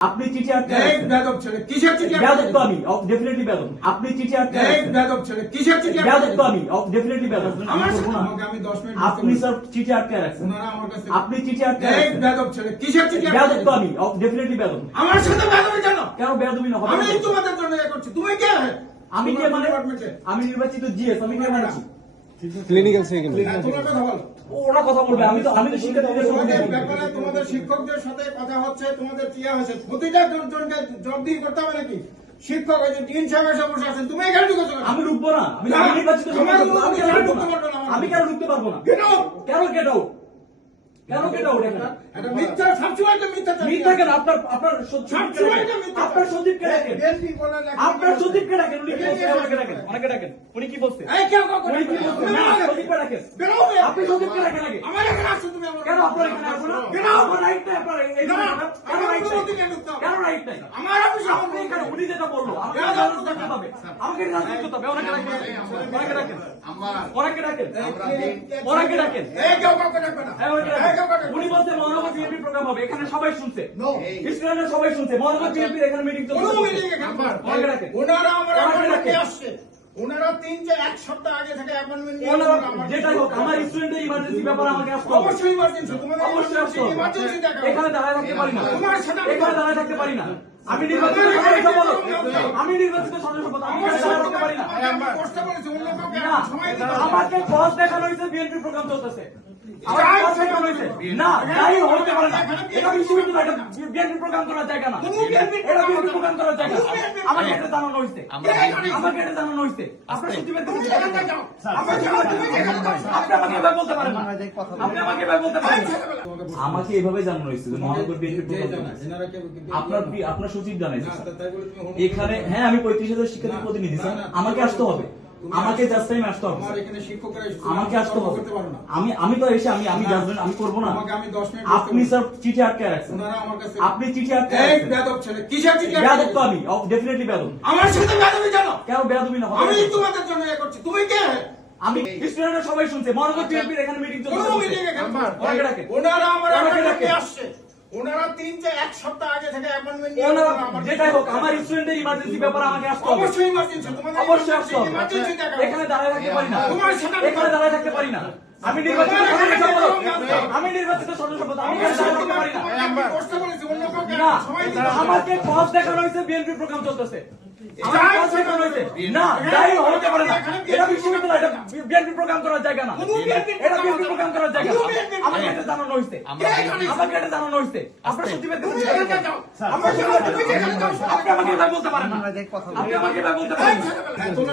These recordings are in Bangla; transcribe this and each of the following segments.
আপনি চিঠি আটকে। ছেলে কিসের চিঠি তো আমি ডেফিনেটলি আপনি চিঠি আটকে। ছেলে কিসের চিঠি তো আমি ডেফিনেটলি আমার আমাকে আমি 10 মিনিট আপনি স্যার চিঠি আটকে রাখছেন ওনারা আমার কাছে আপনি চিঠি আটকে। ছেলে কিসের চিঠি তো আমি ডেফিনেটলি আমার সাথে বেদবি কেন? কেন বেয়াদবি না আমি তোমাদের জন্য এ করছি। তুমি কে? আমি কে মানে আমি নির্বাচিত জিএস আমি কে মানছি। ক্লিনিক্যাল সেকেন্ড তোমরা কথা বলো। ওরা কথা বলবে আমি তো আমি তো শিক্ষার্থীদের সঙ্গে তোমাদের ব্যাপারে তোমাদের শিক্ষকদের সাথে কথা হচ্ছে তোমাদের কি হয়েছে প্রতিটা জনকে জবাবদিহি করতে হবে নাকি শিক্ষক আছে যে সাহেব এসে বসে আছেন তুমি এখানে ঢুকেছো? আমি ঢুকবো না আমি নির্বাচিত আমি কেন? ঢুকতে পারব না আমি কেন ঢুকতে পারব না Get out! কেন কেন কেন কেন ওঠে এটা মিথ্যা সবসময় তো মিথ্যা মিথ্যা কেন আপনার আপনার সবসময় তো মিথ্যা আপনার সচিবকে এই ডাকেন বিএনপি বলে লেখা- ডাকেন উনি কি বলছে ওনাকে ডাকেন ওনাকে ডাকেন উনি কি বলছে এই কেউ কাউকে উনি কি ডাকবে না। বলছে না ডাকেন বেরো বে। আপনি সচিবকে ডাকেন আগে আমার এখানে আসছো তুমি আমার কেন আপনার এখানে আসব না কেন আমার রাইট নাই আপনার এই- এই না, কেন আমার রাইট নাই কেন ঢুকতে হবে? কেন রাইট নাই আমার অফিসে আপনি এখানে উনি যেটা বলল আমাকে কেন জানাতে ঢুকতে থাকতে হবে আমাকে জানাতে থাকতে হবে ওনাকে ডাকেন ওনাকে ডাকেন ওনাকে ডাকেন এই কেউ। হ্যাঁ, কেউ উনি বলছে মহানগর বিএনপি প্রোগ্রাম হবে এখানে সবাই শুনছে। No. সবাই শুনছে মহানগর বিএনপির এখানে মিটিং চলছে। ডাকেন ওনারা আমার। আসছে। ওনারা তিন যে এক সপ্তাহ আগে থেকে অ্যাপয়েন্টমেন্ট নিয়ে যেটাই হোক আমার স্টুডেন্টের ইমার্জেন্সি ব্যাপারে আমাকে আসতে অবশ্যই ইমার্জেন্সি তোমাদের অবশ্যই আসতে ইমার্জেন্সি দেখা এখানে দাঁড়ায় থাকতে পারি না। তোমার সাথে আমি- এখানে দাঁড়ায় থাকতে পারি না। আমি নির্বাচিত সদস্য বলো। আমি নির্বাচিত সদস্য বলো। আমি এখানে পারি না। আমাকে বস দেখানো হয়েছে বিএনপি প্রোগ্রাম চলতেছে। আমাকে boss দেখানো হয়েছে। না যাই হতে পারে না। এটা বিশ্ববিদ্যালয় এটা বিএনপি প্রোগ্রাম করার জায়গা না। এটা বিএনপি প্রোগ্রাম করার জায়গা। না। কোনো BNP আমাকে এটা জানানো হয়েছে। আমাকে এটা জানানো হয়েছে। আপনার সচিবের তুমি যেখানে যাও আমার যাও তুমি যেখানে যাও আপনি আমাকে এভাবে বলতে পারেন না। আপনি আমাকে এভাবে বলতে পারেন আমাকে এভাবে জানানো হয়েছে যে মহানগর বিএনপি আপনার আপনার সচিব জানাইছে এখানে হ্যাঁ আমি পঁয়ত্রিশ হাজার শিক্ষার্থী প্রতিনিধি আমাকে আসতে হবে। আমাকে জাস্ট টাইম আসতে হবে আমার এখানে শিক্ষকরা আমাকে আসতে হবে। করতে পারো না। আমি আমি তো এসে আমি আমি। জাজমেন্ট আমি করব না। তোমাকে আমি 10 মিনিট আপনি স্যার চিঠি আটকে রাখছেন। ওনারা আমার কাছে আপনি চিঠি আটকে বেদব ছেলে কিসের চিঠি আটকে বেয়াদব তো আমি ডেফিনেটলি বেয়াদব। আমার সাথে কেন? কেন বেয়াদবি না আমি তোমাদের জন্য এ করছি। তুমি কে? আমি স্টুডেন্টরা সবাই শুনছে। মহানগর বিএনপির এখানে মিটিং চলছে। ওনারা আমার আসছে। ওনারা তিন যে এক সপ্তাহ আগে থেকে অ্যাপয়েন্টমেন্ট নিয়ে ওনারা ওনারা যেটাই হোক আমার স্টুডেন্টের ইমার্জেন্সি ব্যাপারে আমাকে আসতে হবে। অবশ্যই ইমার্জেন্সি তোমাদের অবশ্যই আসতে হবে। এখানে দাঁড়ায় থাকতে পারি না। তোমার সাথে এখানে দাঁড়ায় থাকতে পারি না। আমি নির্বাচিত। আমি নির্বাচিত সদস্য। আমি পারি না। আমাকে বস দেখানো হয়েছে বিএনপি প্রোগ্রাম চলতেছে। আমাকে যাই boss দেখানো হয়েছে না। যাই হতে পারে না এটা বিশ্ববিদ্যালয় এটা বিএনপি প্রোগ্রাম করার জায়গা না। এটা বিএনপি প্রোগ্রাম করার জায়গা না। আমাকে এটা জানানো হয়েছে। আমাকে এটা জানানো হয়েছে? আপনার সচিবের তুমি কাছে যেখানে যাও আমার সাথে তুমি যেখানে যাও আপনি আমাকে এটা বলতে পারেন না। আপনি আমাকে এটা বলতে পারেন না।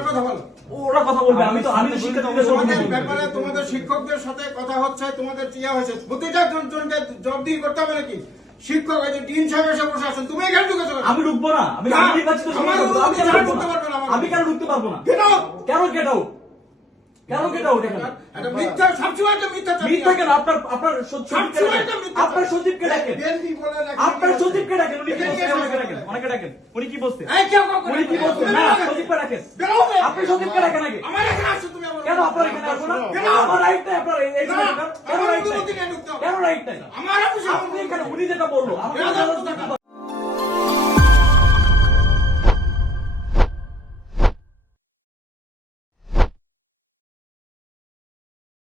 কথা বলো। ওরা কথা বলবে আমি তো আমি শিক্ষার্থীদের ব্যাপারে তোমাদের শিক্ষকদের সাথে কথা হচ্ছে তোমাদের চিয়া হয়েছে। প্রতিটা জন- জনকে জবাবদিহি করতে হবে নাকি? শিক্ষক যে ডিন সাহেব এসে বসে আছেন তুমি এখানে ঢুকেছো কেন? আমি ঢুকবো না। আমি আমি নির্বাচিত কেন ঢুকতে? না কেন পারব না? কেন কেন গেট আউট মিথ্যা সবসময় তো মিথ্যা মিথ্যা কেন আপনার আপনার সচিবকে সবসময় ডাকেন। তো মিথ্যা আপনার সচিবকে ডাকেন। বিএনপি বলে লেখা- আপনার সচিবকে ডাকেন। উনি কি আছে? ডাকেন। ডাকেন। উনি উনি না। সচিবকে ডাকেন। আপনি সচিবকে ডাকেন আগে। আমার এখানে তুমি কেন আপনার এখানে আসব না? আমার রাইট নাই আপনার কেন রাইট নাই। কেন রাইট নাই? আমার আপনি এখানে উনি যেটা বলল